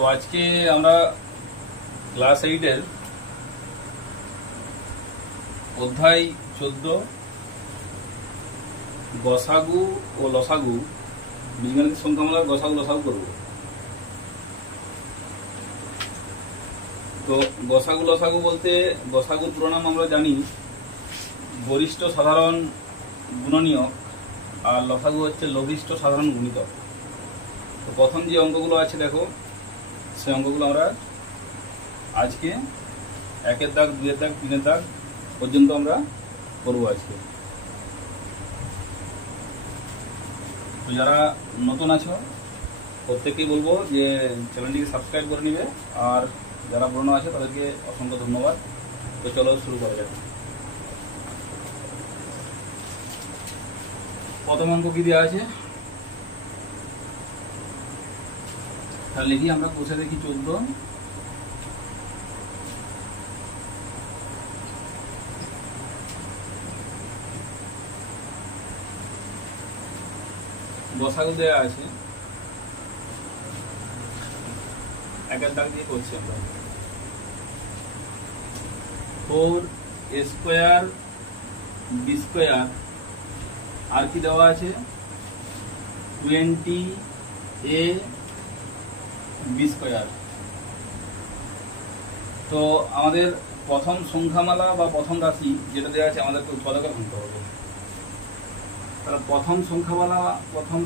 তো আজকে আমরা ক্লাস 8 এর অধ্যায় 14 গসাগু ও লসাগু বীজগণিত সংখ্যামালার গসাগু লসাগু করব। তো গসাগু লসাগু বলতে গসাগুর পুরো নাম আমরা জানি গরিষ্ঠ সাধারণ গুণনীয়ক, আর লসাগু হচ্ছে লঘিষ্ঠ সাধারণ গুণিতক। তো প্রথম যে অঙ্কগুলো আছে দেখো, সেই অঙ্কগুলো আমরা আজকে 1-এর দাগ, 2-এর দাগ, 3-এর দাগ পর্যন্ত আমরা করবো আজকে। তো যারা নতুন আছো প্রত্যেককেই বলবো যে চ্যানেলটিকে সাবস্ক্রাইব করে নিবে, আর যারা পুরনো আছে তাদেরকে অসংখ্য ধন্যবাদ। তো চলো শুরু করা যাক। প্রথম অঙ্ক কি দেওয়া আছে তাহলে লিখি আমরা, কষে দেখি 14 গসাগু দেওয়া আছে, 1-এর দাগ দিয়ে করছি আমরা। 4a স্কোয়ার b স্কোয়ার, আর কি দেওয়া আছে 20a b স্কোয়ার। তো আমাদের প্রথম সংখ্যামালা বা প্রথম রাশি যেটা দেওয়া আছে আমাদেরকে উৎপাদকে ভাঙতে হবে। তাহলে প্রথম সংখ্যামালা, প্রথম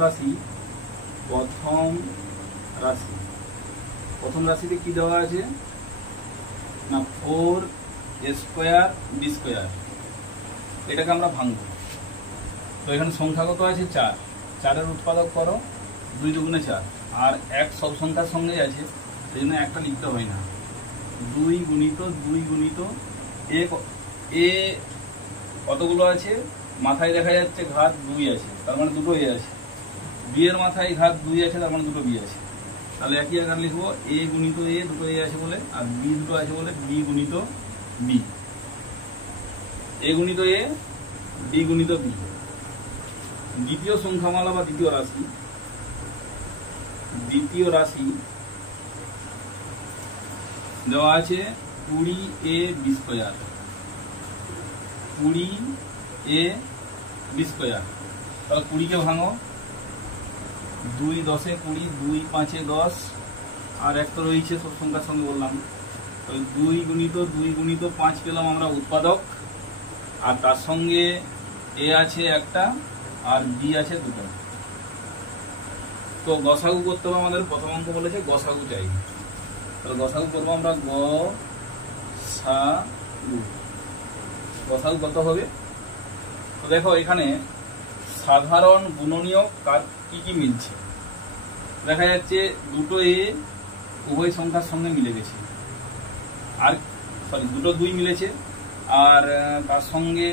রাশিতে কি দেওয়া আছে না 4a স্কোয়ার b স্কোয়ার, এটাকে আমরা ভাঙবো। তো এখানে সংখ্যা কত আছে 4, 4-এর উৎপাদক করো 2 দুগুণে 4, আর 1 সব সংখ্যার সঙ্গেই আছে, সেই জন্য একটা লিখতে হয় না। 2 গুণিত এ কতগুলো আছে, মাথায় দেখা যাচ্ছে ঘাত 2 আছে, তার মানে দুটো এ আছে। বি এর মাথায় ঘাত 2 আছে, তার মানে দুটো বি আছে। তাহলে একই আকার লিখবো, এ গুণিত এ, দুটো এ আছে বলে, আর বি দুটো আছে বলে বি গুণিত বি, এ গুণিত এ, বি গুণিত বি। দ্বিতীয় সংখ্যামালা বা দ্বিতীয় রাশি দেওয়া আছে 20a b square, 20a b square. তাহলে 20-কে ভাঙো, 2 10 20, 2 5 10, আর এক তো রয়েছে সব সংখ্যার সঙ্গে বললাম। তাহলে 2 গুণিত 5 পেলাম আমরা উৎপাদক, আর তার সঙ্গে এ আছে একটা আর বি আছে দুটো। তো গসাগু করতে হবে আমাদের, প্রথম অঙ্ক বলেছে গসাগু চাই। তাহলে গসাগু করবো আমরা, গসাগু কত হবে। তো দেখো এখানে সাধারণ গুণনীয়ক কি কি মিলছে, দেখা যাচ্ছে দুটো এ উভয় সংখ্যার সঙ্গে মিলে গেছে, আর দুটো 2 মিলেছে, আর তার সঙ্গে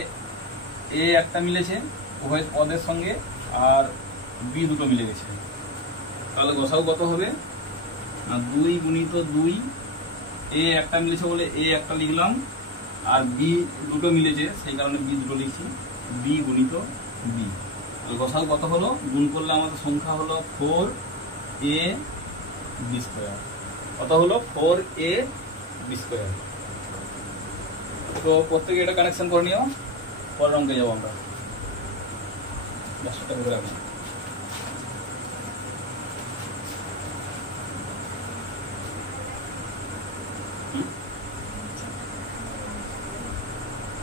এ একটা মিলেছে উভয় পদের সঙ্গে, আর বি দুটো মিলে গেছে। তাহলে গসাগু কত হবে না 2 গুণিত 2, এ একটা মিলেছে বলে এ একটা লিখলাম, আর বি দুটো মিলেছে সেই কারণে বি দুটো লিখছি, বি গুণিত বি। তাহলে গসাগু কত হলো, গুণ করলে আমাদের সংখ্যা হলো 4a b স্কোয়ার। কত হলো 4a b স্কোয়ার। তো প্রত্যেকে এটা কানেকশন করে নিও, পরের অঙ্কে যাবো আমরা। 500 টাকা করে রাখবো।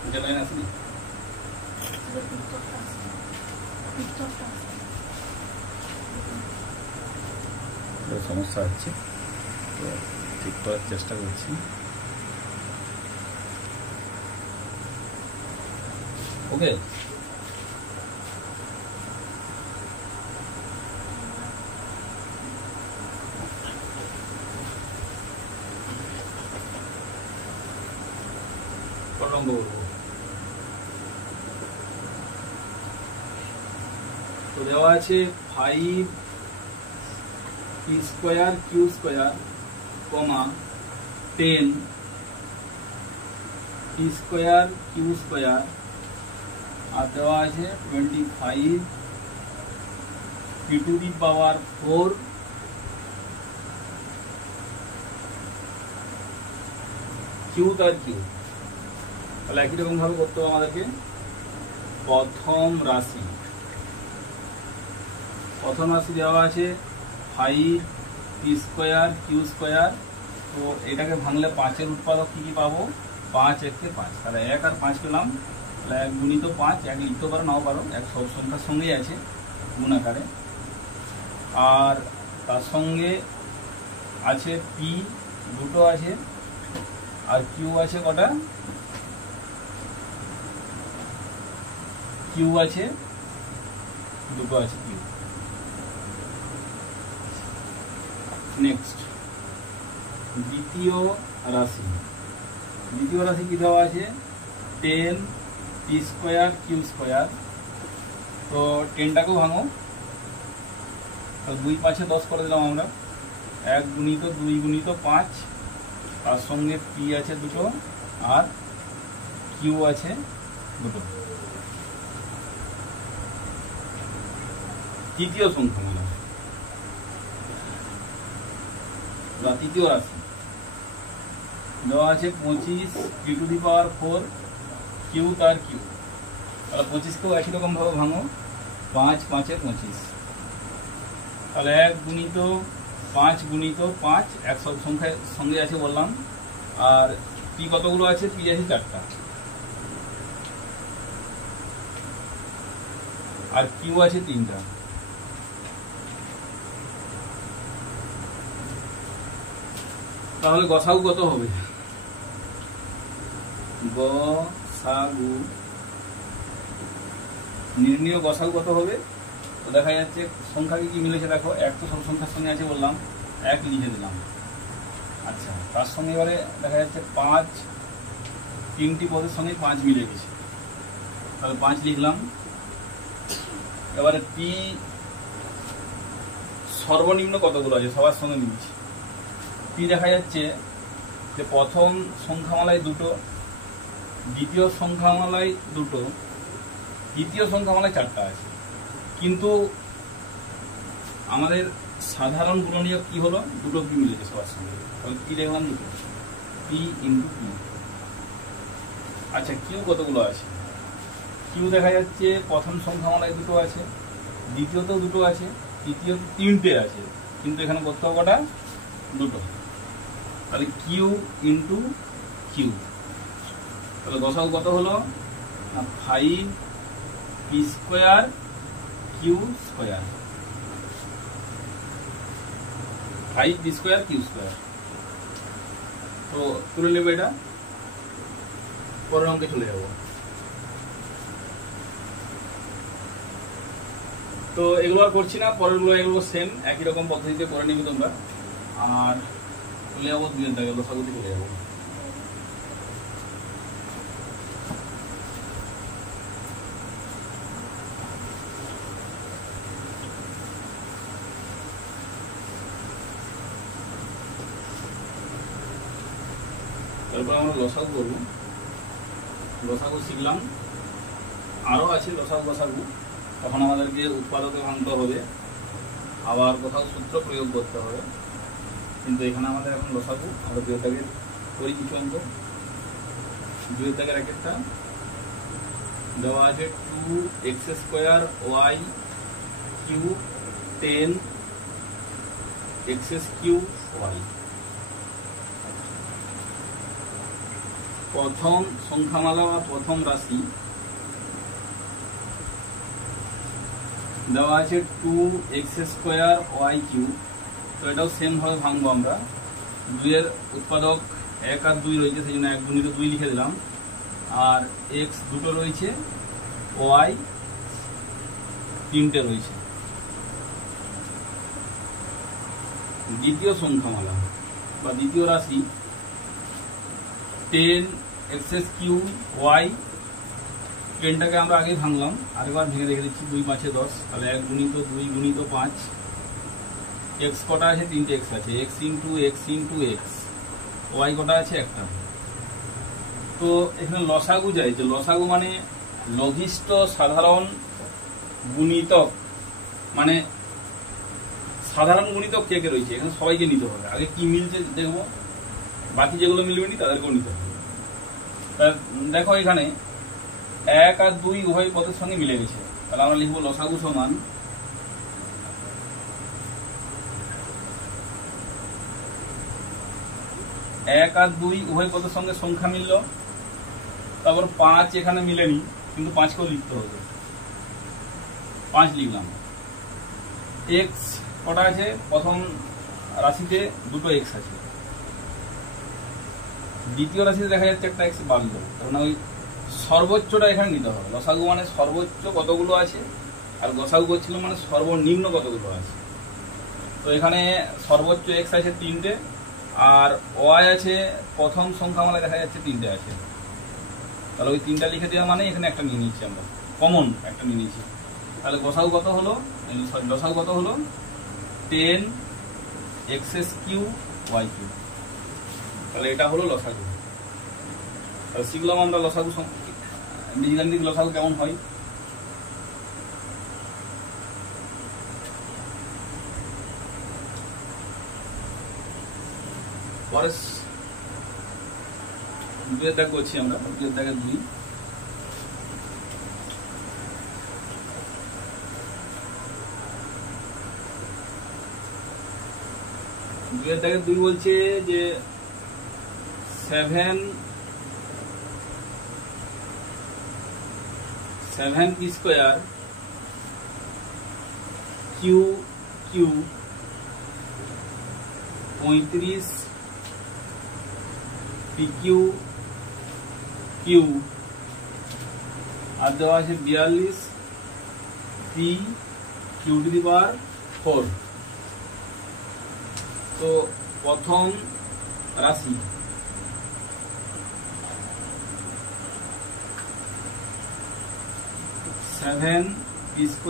এটা লাইন আসেনি, সমস্যা হচ্ছে, তো ঠিক করার চেষ্টা করছি। ওকে, অঙ্ক করবো। তো দেওয়া আছে 5p square q square, 10 p square q square, আর দেওয়া আছে 25 p to the power 4 q তার কিউ, তাহলে একই রকম ভাবে করতে হবে আমাদেরকে। প্রথম রাশি দেওয়া আছে 5p² q²। তো এটাকে ভাঙলে 5-এর উৎপাদক কি কি পাবো? 5 1 কে 5, তাহলে 1 আর 5 পেলাম। তাহলে 1 গুণিত 5, 1 লিখতে পারো নাও পারো, 1 সব সংখ্যার সঙ্গেই আছে গুণ আকারে। আর তার সঙ্গে আছে পি দুটো আছে, আর কিউ আছে কটা? কিউ আছে দুটো আছে কিউ। নেক্সট দ্বিতীয় রাশি কি দেওয়া আছে? 10p² q²। তো 10টাকেও ভাঙো, 2 5 10 করে দিলাম আমরা। 1 গুণিত 2 গুণিত 5, তার সঙ্গে পি আছে দুটো আর কিউ আছে দুটো। তৃতীয় সংখ্যামালা বা তৃতীয় রাশি দেওয়া আছে 25p⁴ কিউ তার কিউ। তাহলে 25কেও একই রকম ভাবে ভাঙো, 5 5 25। তাহলে 1 গুণিত 5 গুণিত 5, 1 সব সংখ্যার সঙ্গে আছে বললাম। আর পি কতগুলো আছে? পি আছে 4টা, আর কিউ আছে 3টা। তাহলে গসাগু কত হবে? গসাগু নির্ণীয় গসাগু কত হবে? তো দেখা যাচ্ছে সংখ্যা কি মিলেছে দেখো, 1 তো সব সংখ্যার সঙ্গে আছে বললাম, 1 লিখে দিলাম। আচ্ছা, তার সঙ্গে এবারে দেখা যাচ্ছে 5, 3টি পদের সঙ্গে 5 মিলে গেছে, তাহলে 5 লিখলাম। এবারে পি সর্বনিম্ন কতগুলো আছে সবার সঙ্গে মিলছে। পি দেখা যাচ্ছে যে প্রথম সংখ্যামালায় দুটো, দ্বিতীয় সংখ্যামালায় দুটো, তৃতীয় সংখ্যামালায় 4টা আছে। কিন্তু আমাদের সাধারণ গুণনীয়ক কি হলো? দুটো পি মিলেছে সবার সঙ্গে, তাহলে পি লিখলাম দুটো, পি ইন্টু পি। আচ্ছা, কিউ কতগুলো আছে? কিউ দেখা যাচ্ছে প্রথম সংখ্যামালায় দুটো আছে, দ্বিতীয়তেও দুটো আছে, তৃতীয় 3টে আছে, কিন্তু এখানে করতে হবে কটা? দুটো। তাহলে কিউ ইন্টু কিউ, তাহলে গসাগু কত হলো? 5p² q²। 5p² q²। তো তুলে নেবে এটা, পরের অঙ্কে চলে যাব। তো এগুলো আর করছি না, পরেরগুলো এগুলো সেম একই রকম পদ্ধতিতে করে নিবে তোমরা। আর চলে যাবো 2 এর দাগে, গসাগুতে চলে যাবো। তারপর আমরা লসাগু করবো। লসাগু শিখলাম, আরও আছে লসাগু। তখন আমাদেরকে উৎপাদকে ভাঙতে হবে, আবার কোথাও সূত্র প্রয়োগ করতে হবে। কিন্তু এখানে আমাদের এখন লসাগু, আমরা 2 এর দাগে করি কিছু অঙ্ক। 2 এর দাগের একটা দেওয়া আছে 2x² y Q 10x³ y। প্রথম সংখ্যামালা বা প্রথম রাশি দেওয়া আছে 2x² y3। তো এটাও সেম ভাবে ভাঙবো আমরা। 2 এর উৎপাদক 1 আর 2 রয়েছে, সেই জন্য 1 গুণিত 2 লিখে দিলাম। আর x দুটো রয়েছে, y 3টে রয়েছে। দ্বিতীয় সংখ্যামালা বা দ্বিতীয় রাশি 10x³ y। 10টাকে আমরা আগে ভাঙলাম, আরেকবার ভেঙে রেখে দিচ্ছি। 2 5 10, তাহলে 1 গুণিত 2 গুণিত 5। x কটা আছে? 3টে x আছে, x into x into x। y কটা আছে? একটা। তো এখানে লসাগু যায়, যে লসাগু মানে লঘিষ্ঠ সাধারণ গুণিতক, মানে সাধারণ গুণিতক কে কে রয়েছে এখানে সবাইকে নিতে হবে। আগে কি মিলছে দেখবো। বাকি যেগুলো মিলবে নি তাদেরকেও নিতে হবে। দেখো এখানে 1 আর 2 উভয় পদের সঙ্গে মিলে গেছে, তাহলে আমরা লিখবো লসাগু সমান 1 আর 2 উভয় পদের সঙ্গে সংখ্যা মিলল, তারপর 5 এখানে মিলেনি কিন্তু 5কেও লিখতে হবে, 5 লিখলাম। x কটা আছে, প্রথম রাশিতে দুটো x আছে, দ্বিতীয় রাশিতে দেখা যাচ্ছে একটা x বাড়লো, কারণ ওই সর্বোচ্চটা এখানে নিতে হবে। লসাগু মানে সর্বোচ্চ কতগুলো আছে, আর গসাগু করছিল মানে সর্বনিম্ন কতগুলো আছে। তো এখানে সর্বোচ্চ x আছে 3টে, আর y আছে প্রথম সংখ্যামালায় দেখা যাচ্ছে 3টে আছে, তাহলে ওই 3টা লিখে দেওয়া মানে এখানে একটা নিয়ে নিচ্ছি, আমরা কমন একটা নিয়ে নিচ্ছি। তাহলে গসাগু কত হলো, লসাগু কত হলো 10x³ y³। তাহলে এটা হলো লসাগু। তাহলে শিখলাম আমরা লসাগু, বীজগাণিতিক লসাগু কেমন হয়। পরে 2 দাগ করছি আমরা, 2 দাগের 2। দুয়ের দাগের 2 বলছে যে 7p² q 35 pq q আর দেওয়া আছে 42 pq⁴। তো প্রথম রাশি p²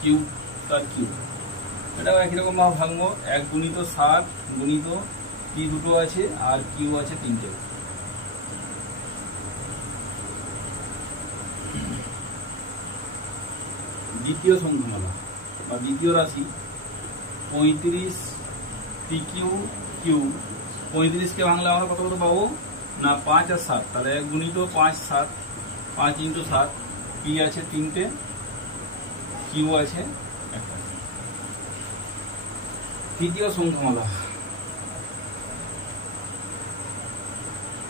q তার q, এটাও একই রকম ভাবে ভাঙবো। 1 গুণিত 7 গুণিত p দুটো আছে আর q আছে 3টে। দ্বিতীয় সংখ্যামালা বা দ্বিতীয় রাশি 35 pq q, 35কে ভাঙলে আমরা কত কত পাবো না 5 আর 7, তাহলে 1 গুণিত 5 7, 5 × 7, p আছে 3টে, q আছে 1টা। তৃতীয় সংখ্যামালা,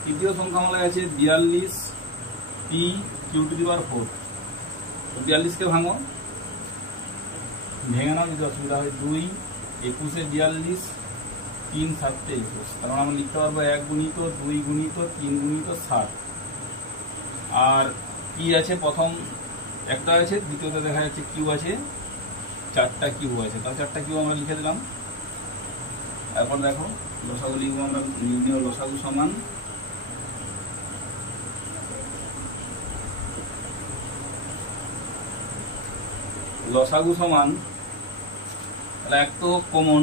তৃতীয় সংখ্যামালায় আছে 42 pq⁴। 42কে ভাঙো, ভেঙে নাও যদি অসুবিধা হয়। 2 21 42, 3 7 21, কারণ আমরা লিখতে পারবো 1 গুণিত 2 গুণিত 3 গুণিত 7, আর কি আছে প্রথম একটা আছে, দ্বিতীয়তে দেখা যাচ্ছে কিউ আছে 4টা কিউ আছে, তাহলে 4টা কিউ আমরা লিখে দিলাম। এরপর দেখো লসাগু লিখবো আমরা, নির্ণয় লসাগু সমান লসাগু সমান, তাহলে এক তো কমন,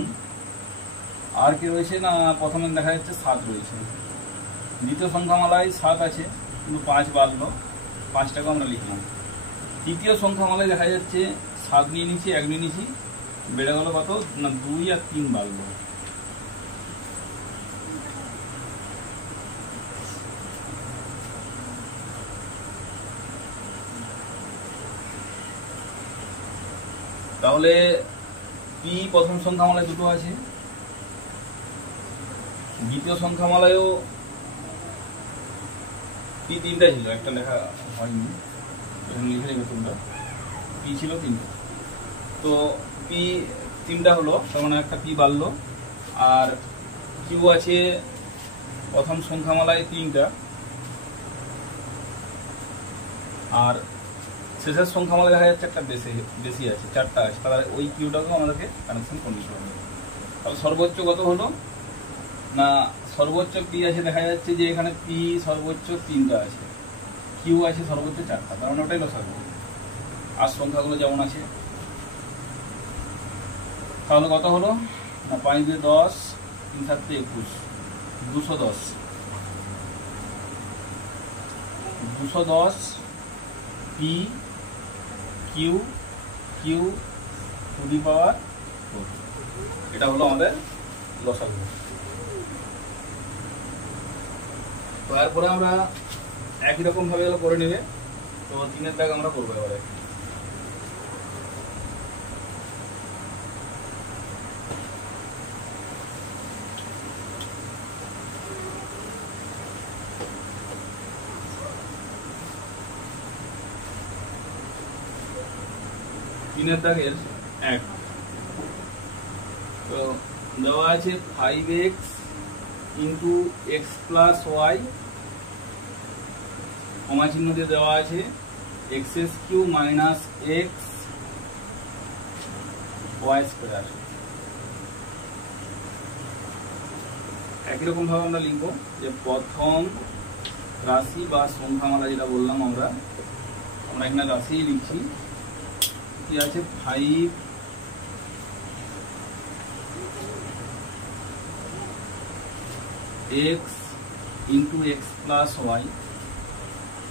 আর কি রয়েছে না প্রথমে দেখা যাচ্ছে 7 রয়েছে, দ্বিতীয় সংখ্যামালায় 7 আছে কিন্তু 5 বাড়লো, 5টাকে আমরা লিখলাম। তৃতীয় সংখ্যামালায় দেখা যাচ্ছে 7 নিয়ে নিচ্ছি, 1 নিয়ে নিচ্ছি, বেড়ে গেল কত না 2 আর 3 বাড়লো। তাহলে পি প্রথম সংখ্যামালায় দুটো আছে, দ্বিতীয় সংখ্যামালায়ও পি 3টা ছিল, একটা লেখা হয়নি, লিখে নেবে তোমরা। পি ছিল 3টা, তো পি 3টা হলো, তার মানে একটা পি বাড়লো। আর কিউ আছে প্রথম সংখ্যামালায় 3টা, আর শেষের সংখ্যামালায় দেখা যাচ্ছে একটা বেশি আছে, 4টা আছে, তাহলে ওই কিউটাকেও আমাদেরকে কানেকশন করে নিতে হবে। তাহলে সর্বোচ্চ কত হলো না, সর্বোচ্চ পি আছে, দেখা যাচ্ছে যে এখানে পি সর্বোচ্চ 3টা আছে, কিউ আছে সর্বোচ্চ 4টা, কারণ ওটাই লসাগু, আর সংখ্যাগুলো যেমন আছে। তাহলে কত হলো না 5 দিয়ে 10, 3 7 21, 210, 210 পি কিউ কিউ⁴, এটা হলো আমাদের লসাগু। তো এরপরে আমরা একই রকম ভাবে করে নেবে। তো 3-এর দাগ আমরা করবো এবারে। তিনের দাগের 1 তো দেওয়া আছে 5x into x plus y, comma চিহ্ন দিয়ে দেওয়া আছে x cube minus x y square. একই রকম ভাবে আমরা লিখবো যে প্রথম রাশি বা সংখ্যামালা যেটা বললাম আমরা এখানে রাশি লিখছি। কি আছে 5x into x plus Y,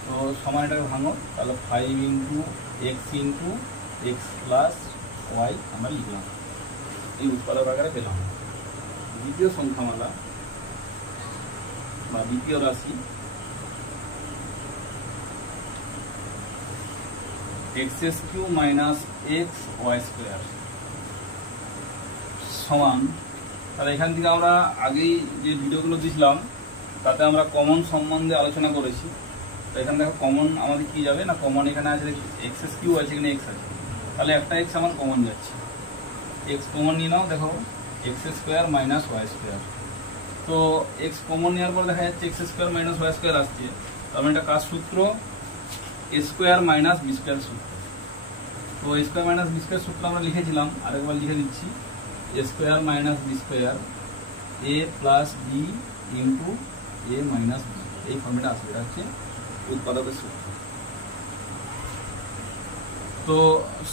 তো সমান এটাকে ভাঙো, তাহলে 5 into x into x plus y আমরা লিখলাম, এই উৎপাদক আকারে পেলাম। দ্বিতীয় সংখ্যামালা বা দ্বিতীয় রাশি x cube minus x y square সমান, তাহলে এখান থেকে আমরা আগেই যে ভিডিওগুলো দিয়েছিলাম তাতে আমরা কমন সম্বন্ধে আলোচনা করেছি। তো এখানে দেখো কমন আমাদের কি যাবে না, কমন এখানে আছে এক্স কিউ আছে, এখানে এক্স আছে, তাহলে একটা এক্স আমার কমন যাচ্ছে, এক্স কমন নিয়ে নাও। দেখো x square minus y square, তো এক্স কমন নেওয়ার পর দেখা যাচ্ছে x square minus y square আসছে, তাহলে এটা কার সূত্র, a square minus b square সূত্র। তো a square minus b square সূত্র আমরা লিখেছিলাম, আরেকবার লিখে দিচ্ছি, a square minus b square a plus b into a minus b, এই ফর্মেটে আসবে, এটা হচ্ছে উৎপাদকের সূত্র। তো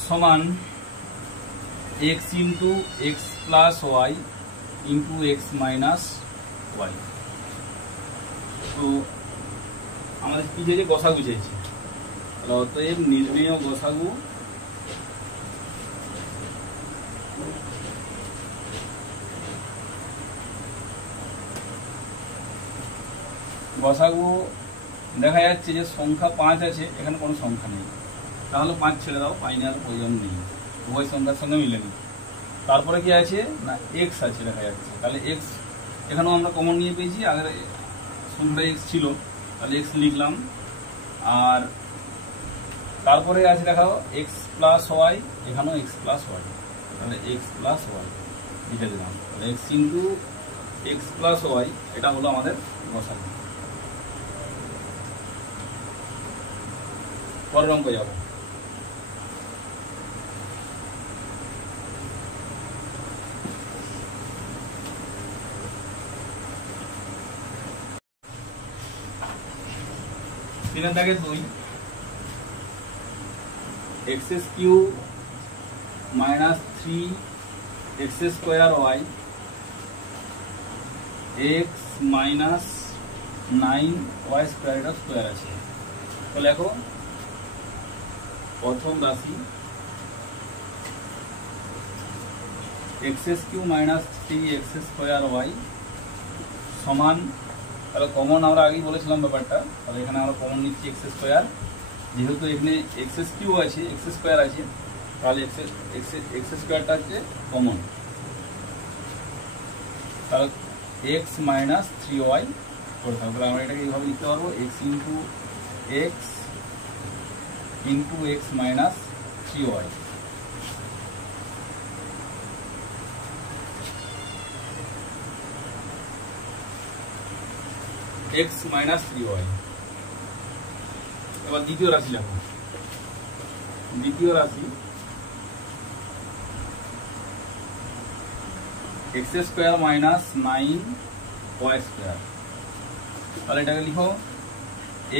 সমান x into x plus Y into x minus y. তো আমাদের কি যে গসাগু চাইছে, তাহলে অতএব নির্ণেয় গসাগু দেখা যাচ্ছে যে সংখ্যা 5 আছে, এখানে কোনো সংখ্যা নেই, তাহলে 5 ছেড়ে দাও, 5 নেওয়ার প্রয়োজন নেই, উভয় সংখ্যার সঙ্গে মিলে নিই। তারপরে কি আছে না এক্স আছে দেখা যাচ্ছে, তাহলে এক্স এখানেও আমরা কমন নিয়ে পেয়েছি, আগের সংখ্যাটা এক্স ছিল, তাহলে এক্স লিখলাম। আর তারপরে আছে দেখাও এক্স প্লাস ওয়াই, এখানেও এক্স প্লাস ওয়াই, তাহলে এক্স প্লাস ওয়াই লিখে দিলাম, তাহলে x into x plus y, এটা হলো আমাদের গসাগু। পরের অঙ্ক যাব। তিনের দাগে 2 x cube minus 3 x square y x minus 9 y square, এটা স্কোয়ার আছে। তো লেখো প্রথম রাশি x cube minus 3 x square y সমান, তাহলে কমন আমরা আগেই বলেছিলাম ব্যাপারটা, তাহলে এখানে আমরা কমন নিচ্ছি এক্স স্কোয়ার, যেহেতু এখানে এক্স কিউ আছে এক্স স্কোয়ার আছে, তাহলে এক্স স্কোয়ারটা হচ্ছে কমন, তাহলে এক্স মাইনাস 3 ওয়াই করে থাকবে, তাহলে আমরা এটাকে এইভাবে লিখতে পারবো x into x minus 3 y. X minus 3 y. এবার দ্বিতীয় রাশি লেখো, দ্বিতীয় রাশি x square minus 9 y square, তাহলে এটাকে লিখো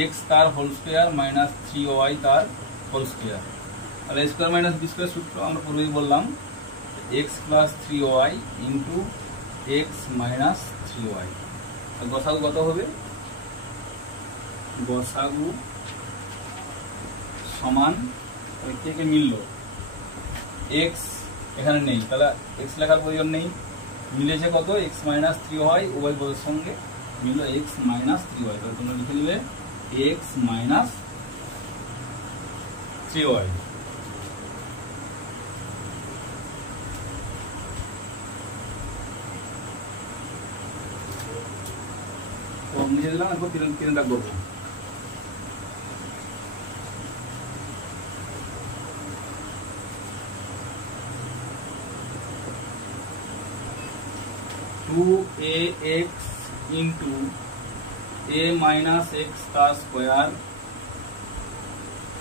এক্স তার হোল স্কোয়ার মাইনাস 3 ওয়াই তার হোল স্কোয়ার, তাহলে স্কোয়ার মাইনাস বি স্কোয়ার সূত্র আমরা পূর্বেই বললাম, x plus 3 y into x minus 3 y. গসাগু কত হবে, গসাগু সমান কে কে মিললো, এক্স এখানে নেই, তাহলে এক্স লেখার প্রয়োজন নেই, মিলেছে কত এক্স মাইনাস 3 ওয়াই উভয় পদের সঙ্গে, মিলল x মাইনাস 3y। তাহলে তোমরা লিখে দিবে x মাইনাস 3y। তো নিচে দিলাম, এরপর তিন দাগ করবো। Two a x into a minus x का स्क्वायर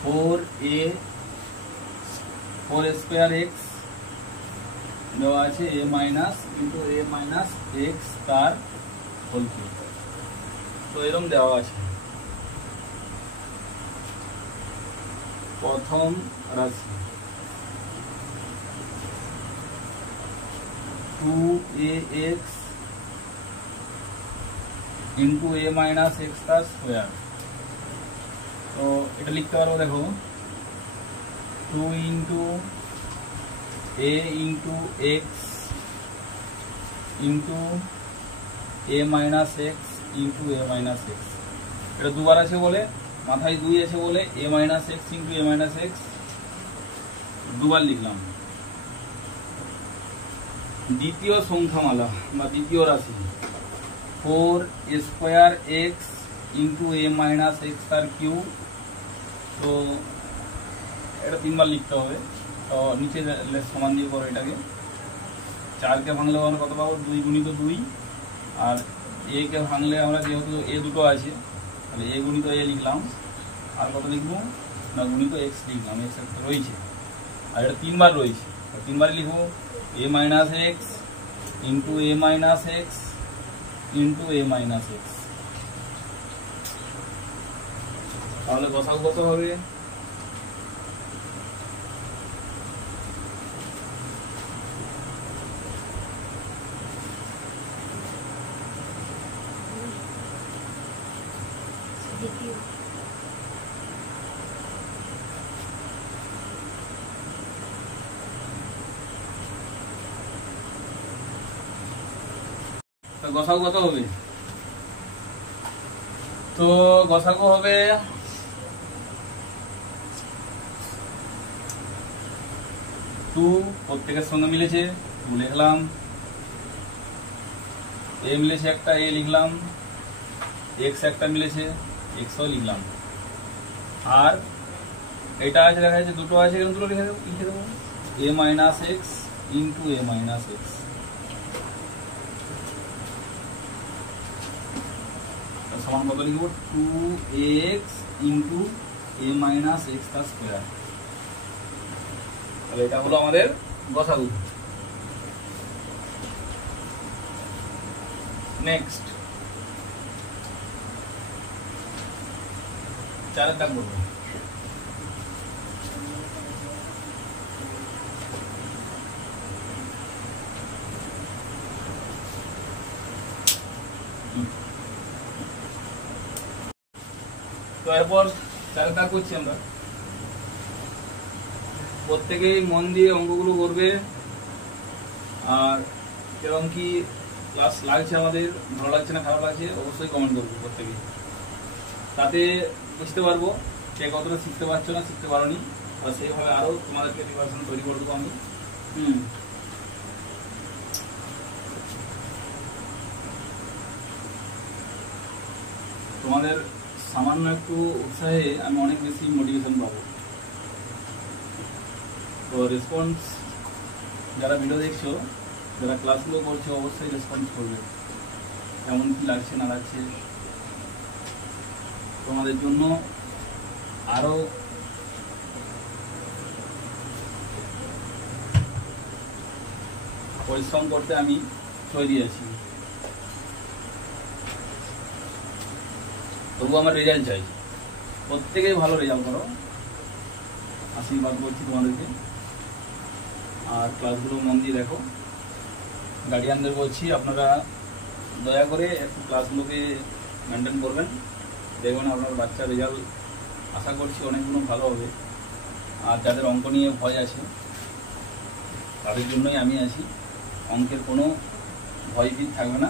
4 स्क्वायर एक्स দেওয়া আছে a minus into a minus x তার হোল কিউব। তো এরকম দেওয়া আছে প্রথম রাশি 2ax into a minus x का स्क्वायर। तो এটা লিখতে পারবো, দেখো 2 into a into x into a minus x into a minus x. এটা দুবার আছে বলে মাথায় 2 আছে বলে a minus x into a minus x দুবার লিখলাম। দ্বিতীয় সংখ্যামালা বা দ্বিতীয় রাশি 4 square x into a minus x তার কিউব। তো এটা তিনবার লিখতে হবে। তো নিচে সমান দিয়ে করো এটাকে। 4 কে ভাঙলে আমরা কত পাবো? 2 গুণিত 2। আর a কে ভাঙলে আমরা যেহেতু a দুটো আছে তাহলে a গুণিত a লিখলাম। আর কত লিখবো না গুণিত x লিখলাম, x একটা রয়েছে আর এটা তিনবার রয়েছে, তিনবারই লিখবো a minus x into a minus x into a minus x. তাহলে গসাগু কত হবে? গসাগু কত হবে? তো গসাগু হবে 2 প্রত্যেকের সঙ্গে মিলেছে 2 লিখলাম, a মিলেছে একটা a লিখলাম, x একটা মিলেছে x ও লিখলাম। আর এটা আছে দেখা যাচ্ছে দুটো আছে, এরকম দুটো লিখে দেবো a minus x into a minus x. সমান কত লিখবো? 2x into a minus x का स्क्वायर। তাহলে এটা হলো আমাদের গসাগু। নেক্সট 4 দাগ করবো। তো এরপর 4 দাগ করছি আমরা। প্রত্যেকেই মন দিয়ে অঙ্কগুলো করবে। আর কেমন কি ক্লাস লাগছে, আমাদের ভালো লাগছে না খারাপ লাগছে অবশ্যই কমেন্ট করবো প্রত্যেকেই, তাতে বুঝতে পারবো কে কতটা শিখতে পারছো না শিখতে পারোনি। আর সেইভাবে আরো তোমাদেরকে প্রিপারেশন তৈরি করে দেবো আমি। তোমাদের সামান্য একটু উৎসাহে আমি অনেক বেশি মোটিভেশন পাবো। তো রেসপন্স যারা ভিডিও দেখছো, যারা ক্লাসগুলো করছো অবশ্যই রেসপন্স করবে কেমন কি লাগছে না লাগছে। তোমাদের জন্য আরো পরিশ্রম করতে আমি তৈরি আছি। তবু আমার রেজাল্ট চাই, প্রত্যেকেই ভালো রেজাল্ট করো, আশীর্বাদ করছি তোমাদেরকে। আর ক্লাসগুলো মন দিয়ে দেখো। গার্ডিয়ানদের বলছি আপনারা দয়া করে একটু ক্লাসগুলোকে মেনটেন করবেন, দেখবেন আপনার বাচ্চার রেজাল্ট আশা করছি অনেকগুলো ভালো হবে। আর যাদের অঙ্ক নিয়ে ভয় আছে তাদের জন্যই আমি আছি, অঙ্কের কোনো ভয়ভীত থাকবে না।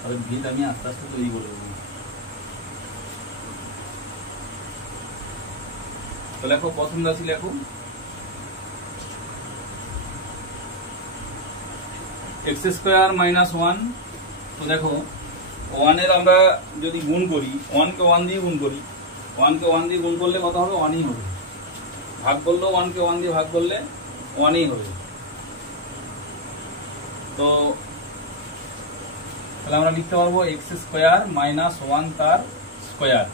তবে ভিত আমি আস্তে আস্তে তৈরি করে দেবো। তো লেখো প্রথম রাশি লেখো এক্স স্কোয়ার মাইনাস ওয়ান। তো দেখো ওয়ানের আমরা যদি গুণ করি, ওয়ানকে ওয়ান দিয়ে গুণ করি, ওয়ানকে ওয়ান দিয়ে গুণ করলে কত হবে? ওয়ানই হবে। ভাগ করলেও ওয়ানকে ওয়ান দিয়ে ভাগ করলে ওয়ানই হবে। তো তাহলে আমরা লিখতে পারবো এক্স স্কোয়ার মাইনাস ওয়ান তার square,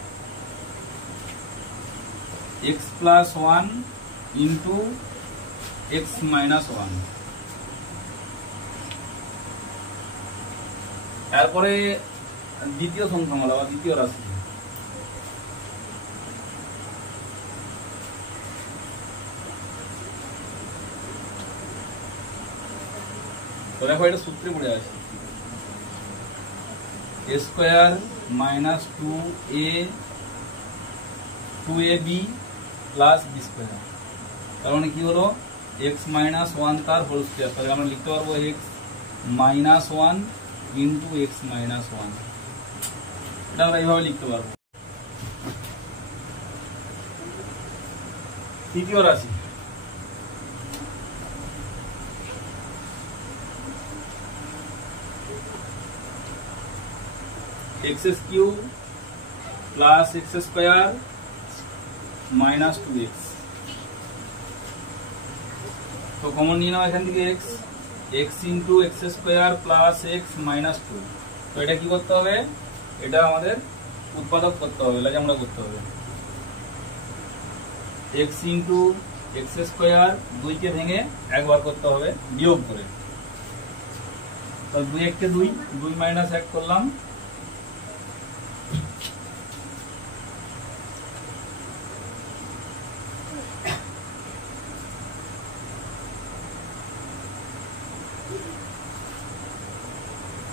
x plus one into x minus one. তারপরে দ্বিতীয় সংখ্যামালা বা দ্বিতীয় রাশি, তো দেখো এটা সূত্রে পড়ে আছে a square minus 2ab plus b square. তার মানে কি হলো? এক্স মাইনাস ওয়ান তার হোল স্কোয়ার। তাহলে আমরা লিখতে পারবো x minus one into x minus one. এটা আমরা এইভাবে লিখতে পারবো। তৃতীয় রাশি x cube plus x square minus 2x। तो कमन নিয়ে নাও এখান থেকে x into x square plus x minus 2। তো এটা কি করতে হবে? এটা আমাদের উৎপাদক করতে হবে, আমরা করতে হবে x ইনটু এক্স স্কয়ার 2 কে ভেঙে একবার করতে হবে বিয়োগ করে। তো 2 1 কে 2, 2 মাইনাস 1 করলাম,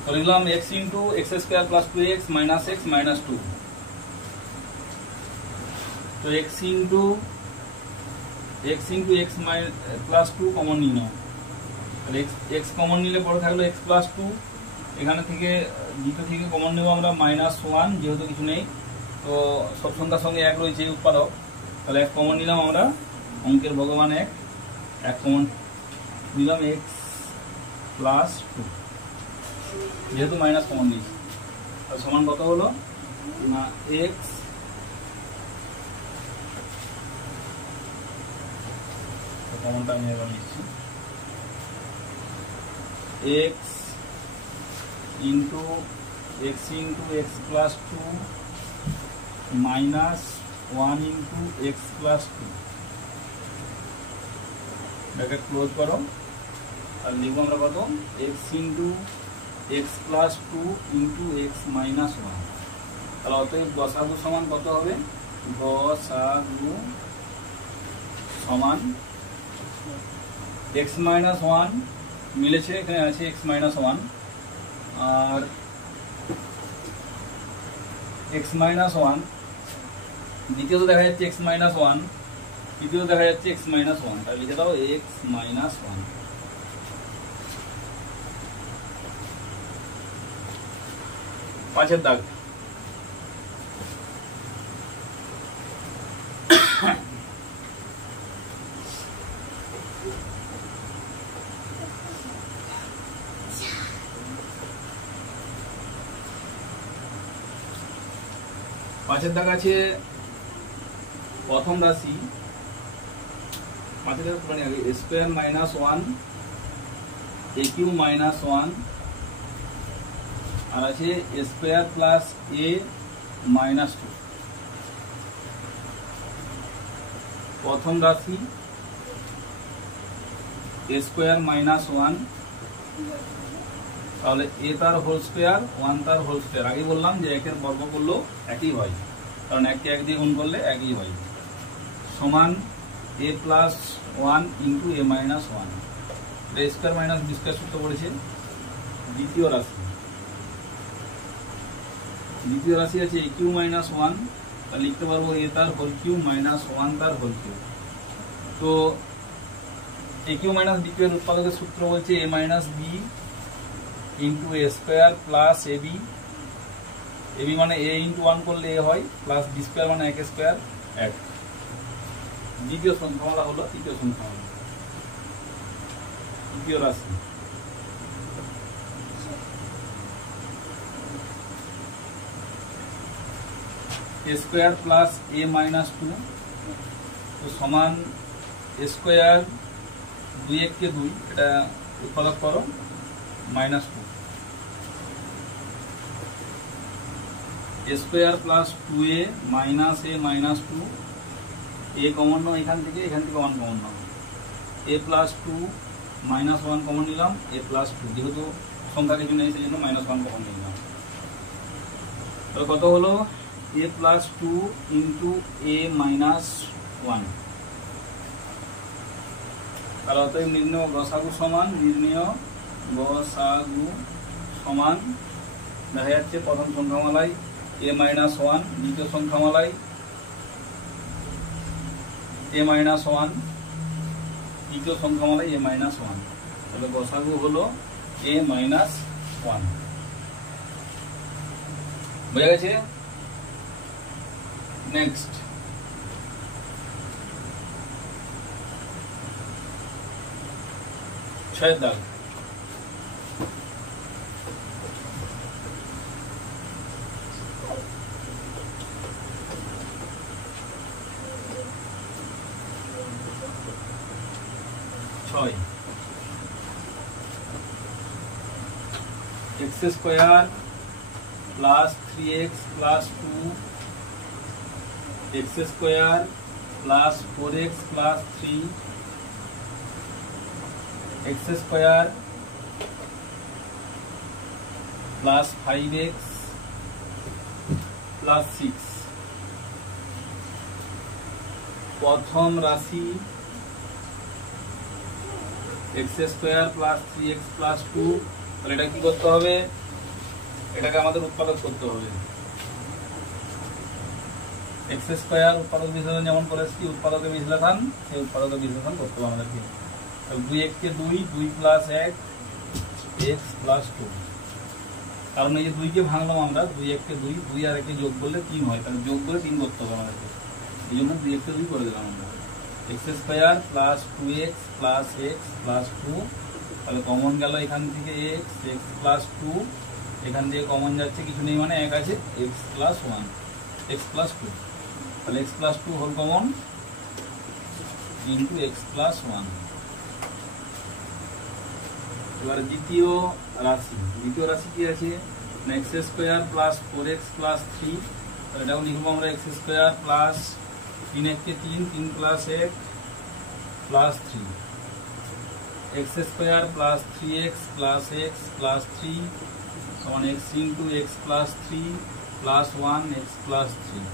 तो लिखलाम x into x square plus 2x minus x minus 2। तो x इंटू x प्लस 2 कमन নিয়ে নাও। তাহলে x কমন নিলে পড়ে থাকলো x প্লাস 2। এখানে থেকে দ্বিতীয় থেকে কমন নেব আমরা মাইনাস 1, যেহেতু কিছু নেই তো সব সংখ্যার সঙ্গে এক রয়েছে উৎপাদক। তাহলে এক কমন নিলাম আমরা, অঙ্কের ভগবান এক কমন নিলাম x প্লাস 2, যেহেতু মাইনাস কমন নিয়েছি। আর সমান কত হলো না এক্স কমনটা আমি এবার নিচ্ছি x into x plus 2 minus 1 into x plus 2। Bracket close করো আর লিখবো আমরা কত? X into x plus 2 into x minus 1। তাহলে অতএব দশাগু সমান কত হবে? দশাগু সমান এক্স মাইনাস 1 মিলেছে, এখানে আছে এক্স মাইনাস 1 আর এক্স মাইনাস 1। দ্বিতীয়ত দেখা যাচ্ছে এক্স মাইনাস 1, তৃতীয়ত দেখা যাচ্ছে এক্স মাইনাস 1। তাহলে লিখে দাও এক্স মাইনাস 1। পাঁচের দাগ আছে প্রথম রাশি। পাঁচের দাগ আগে স্কোয়ার মাইনাস 1 এ কিউ মাইনাস 1 আর আছে স্কোয়ার প্লাস এ মাইনাস 2। প্রথম রাশি এ স্কোয়ার মাইনাস 1, তাহলে এ তার হোল স্কোয়ার 1 তার হোল স্কোয়ার। আগে বললাম যে একের বর্গ করলেও একই হয়, কারণ এককে এক দিয়ে গুণ করলে একই হয়, সমান এ plus 1 into a minus 1। A square minus b square সূত্র পড়েছে। দ্বিতীয় রাশি আছে এ কিউ মাইনাস 1, তাহলে লিখতে পারবো এ তার হোল কিউ মাইনাস 1 তার হোল কিউ। তো এ কিউ মাইনাস বি কিউ এর উৎপাদকের সূত্র বলছে এ মাইনাস বি ইন্টু এ স্কোয়ার প্লাস এবি, এবি মানে এ ইন্টু 1 করলে এ হয়, প্লাস বি স্কোয়ার মানে 1 স্কোয়ার 1। দ্বিতীয় সংখ্যামালা হলো তৃতীয় সংখ্যামালা, তৃতীয় রাশি। এ স্কোয়ার প্লাস এ মাইনাস 2 তো সমান এ স্কোয়ার 2 1 কে 2, এটা উৎপাদক করো, minus 2 A square plus 2a minus a minus 2, a common নাও এখান থেকে 1 কমন নাও, এ প্লাস 2 মাইনাস 1 কমন নিলাম, এ প্লাস 2, যেহেতু সংখ্যা কিছু নেই সেই জন্য মাইনাস 1 কমন নিলাম। তাহলে কত হলো a plus 2 into a minus 1। তাহলে অতএব নির্ণয় গসাগু সমান, নির্ণয় গসাগু সমান দেখা যাচ্ছে প্রথম সংখ্যামালায় a মাইনাস 1, দ্বিতীয় সংখ্যামালায় a মাইনাস 1, তৃতীয় সংখ্যামালায় a মাইনাস 1। তাহলে গসাগু হলো a মাইনাস 1। বোঝা গেছে? নেক্সট ছয়ের দাগ। X square plus 3x plus 2, x square plus 4x plus 3, x square plus 5x plus 6। प्रथम राशि x square plus 3x plus 2, তাহলে এটা কি করতে হবে, এটাকে আমাদের উৎপাদক করতে হবে। এক্স স্কয়ার উৎপাদক বিশ্লেষণ যেমন করেছি, উৎপাদকের বিশ্লেষণ সেই উৎপাদকের বিশ্লেষণ করতে হবে আমাদেরকে। 2 1 কে 2, 2 প্লাস 1 x প্লাস 2, কারণ এই যে 2 কে ভাঙলাম আমরা, 2 1 কে 2, 2 আর 1 কে যোগ করলে 3 হয়, তাহলে যোগ করে 3 করতে হবে আমাদেরকে, এই জন্য 2 1 কে 2 করে দিলাম আমরা। X square plus 2x plus x plus 2, তাহলে কমন গেল এখান থেকে x, x প্লাস 2, এখান থেকে কমন যাচ্ছে কিছু নেই মানে 1 আছে, x প্লাস 1, x প্লাস 2, তাহলে x plus 2 whole common into x plus 1। এবার দ্বিতীয় রাশি কি আছে না, x square plus 4x plus 3, তাহলে এটাও লিখবো আমরা এক্স স্কোয়ার প্লাস 3 1 কে 3, 3 plus 1 plus 3, x square plus 3x plus x plus 3 समान x into x plus 3 plus 1 x plus 3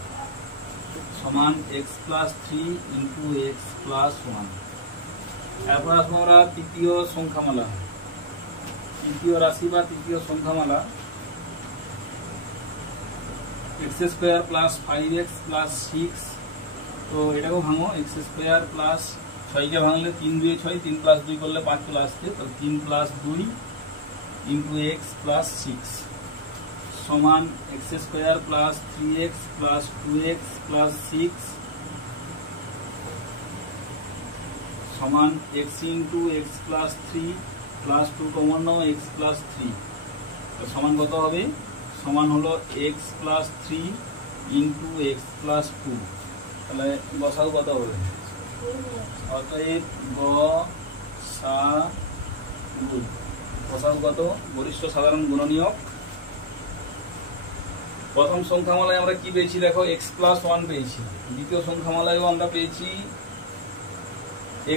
समान x plus 3 into x plus 1। এরপর আসবো আমরা তৃতীয় সংখ্যামালা, তৃতীয় রাশি বা তৃতীয় সংখ্যামালা x square plus 5x plus 6, তো এটাকেও ভাঙো, एक्स स्क्वायर प्लस 6 কে ভাঙলে 3 2 6, 3 প্লাস 2 করলে 5 চলে আসছে, তাহলে 3 প্লাস 2 ইন্টু x প্লাস 6 সমান x square plus 3x plus 2x plus 6 समान x into x plus 3 plus 2 कमन नाও x प्लस 3, তো সমান কত হবে, সমান হলো x plus 3 into x plus 2। তাহলে গসাগু কত হবে, অতএব গসাগু কত, গরিষ্ঠ সাধারণ গুণনীয়ক। প্রথম সংখ্যামালায় আমরা কি পেয়েছি দেখো, x প্লাস 1 পেয়েছি, দ্বিতীয় সংখ্যামালায়ও আমরা পেয়েছি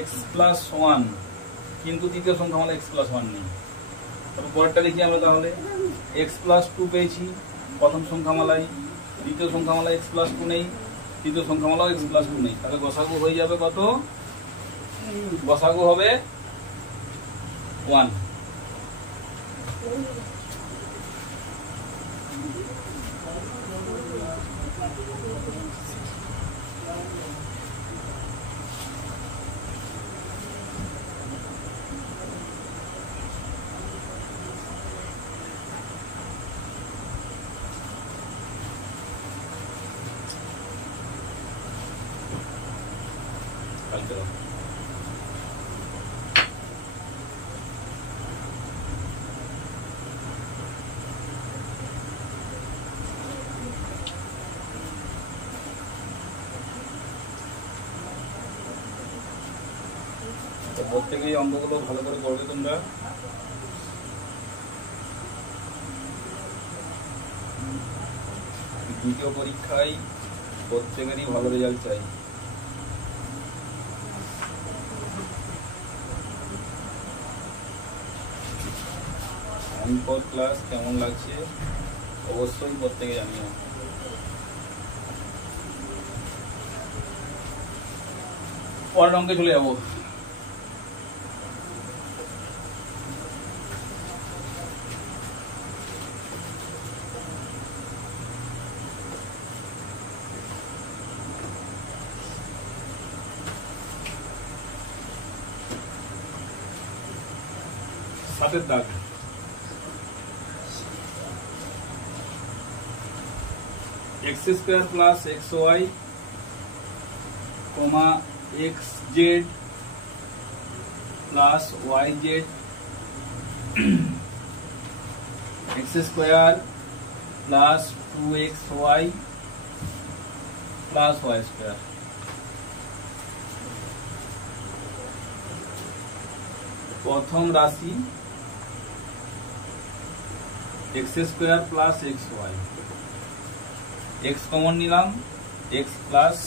x প্লাস 1, কিন্তু তৃতীয় সংখ্যামালায় x প্লাস 1 নেই। তারপর পরেরটা দেখি আমরা, তাহলে x প্লাস 2 পেয়েছি প্রথম সংখ্যামালায়, দ্বিতীয় সংখ্যামালায় x প্লাস 2 নেই, তৃতীয় সংখ্যামালায় x প্লাস 2 নেই, তাহলে গসাগু হয়ে যাবে কত, গসাগু হবে 1। চলো। প্রত্যেকেই অঙ্কগুলো ভালো করে করবে তোমরা। দ্বিতীয় পরীক্ষায় প্রত্যেকেরই ভালো রেজাল্ট চাই। অঙ্ক ক্লাস কেমন লাগছে অবশ্যই প্রত্যেকে জানিও। পরের অঙ্কে চলে যাবো। সাতের দাগ, x square plus x y comma x z plus y z x square plus 2xy plus y square. प्रथम राशि x square plus x y, x common निलाम एक्स प्लस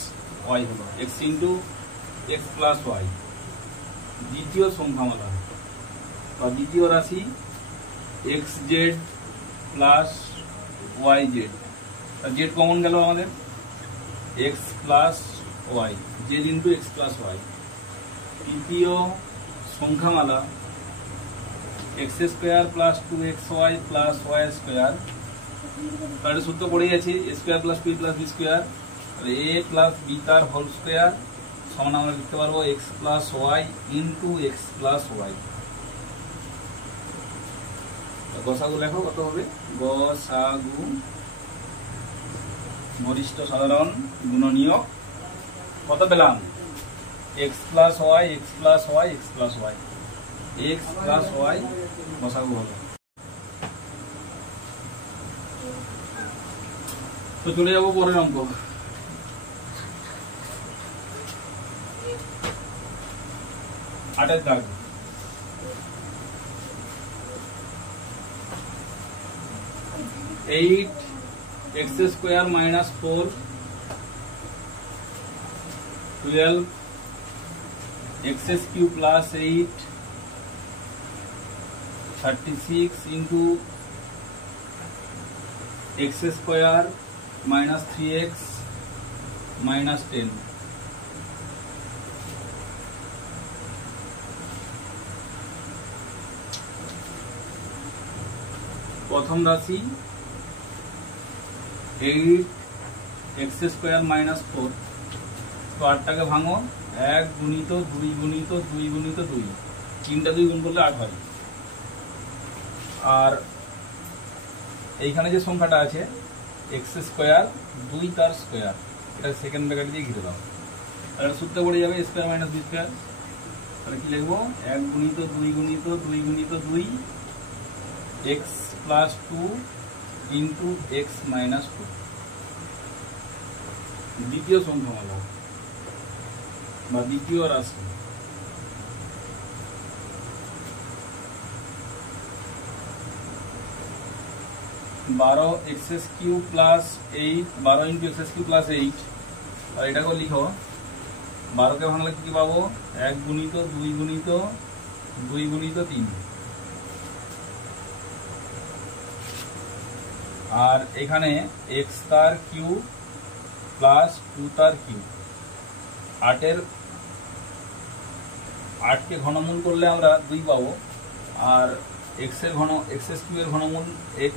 वाई हलो x into x plus y. द्वितीय संख्यामाला বা দ্বিতীয় রাশি x z plus y z, z common गেল আমাদের x plus y, z into x plus y. তৃতীয় সংখ্যামালা x square plus 2xy plus y square, তাহলে সূত্র পড়ে গেছে a square plus b plus b square আর a প্লাস b তার হোল স্কয়ার সমান আমরা লিখতে পারবো x plus y into x plus y। গসাগু লেখো কত হবে, গসাগু গরিষ্ঠ সাধারণ গুণনীয়ক কত পেলাম x plus y x plus y x plus y, x plus y গসাগু হলো। তো চলে যাবো পরের অঙ্ক। আটের দাগ, eight x square minus 4 12 x cube plus 8 36 into x square minus 3x minus 10। प्रथम राशि 8 एक्स स्क्वायर माइनस 4, तो 8টাকে ভাঙো 1 গুণিত 2 গুণিত 2 গুণিত 2, 3টা 2 গুণ করলে 8 হয়। আর এইখানে যে সংখ্যাটা আছে एक्स स्क्वायर 2 তার স্কয়ার, এটা সেকেন্ড ব্র্যাকেট দিয়ে ঘিরে দাও, তাহলে সূত্র পড়ে যাবে স্কয়ার মাইনাস বি স্কয়ার। তাহলে কি লিখবো 1 গুণিত 2 গুণিত 2 গুণিত 2 x plus 2 into x minus 2। দ্বিতীয় সংখ্যামালা বা দ্বিতীয় রাশি बारो x cube plus 8 12 into x cube plus 8 और এটা को লিখো 12 কে ভাঙলে কি পাবো 1 গুণিত 2 গুণিত 2 গুণিত 3 আর এখানে x তার কিউব প্লাস 2 তার কিউব। 8 কে ঘনমূল করলে আমরা 2 পাবো আর x এর ঘন x কিউব এর ঘনমূল x,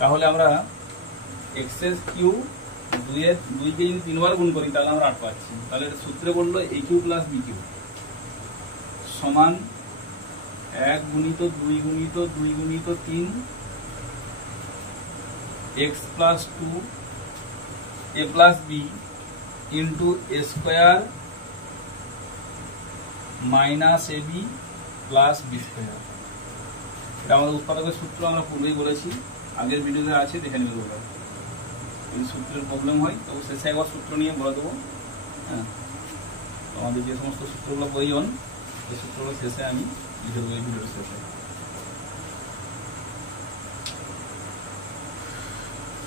তাহলে আমরা x কিউব 2 এর 2 কে যদি 3 বার গুণ করি তাহলে আমরা 8 পাচ্ছি। তাহলে এর সূত্রে বললো a cube plus b cube সমান 1 গুণিত 2 গুণিত 2 গুণিত 3 x plus 2 a plus b into a square minus ab plus b square. এটা আমাদের উৎপাদকের সূত্র, আমরা পূর্বেই বলেছি, আগের ভিডিওতে আছে, দেখে নেবে বলে। যদি সূত্রের প্রবলেম হয় তবে শেষে একবার সূত্র নিয়ে বলে দেবো। হ্যাঁ, আমাদের যে সমস্ত সূত্রগুলো প্রয়োজন সেই সূত্রগুলো শেষে আমি লিখে দেবো এই ভিডিওর শেষে।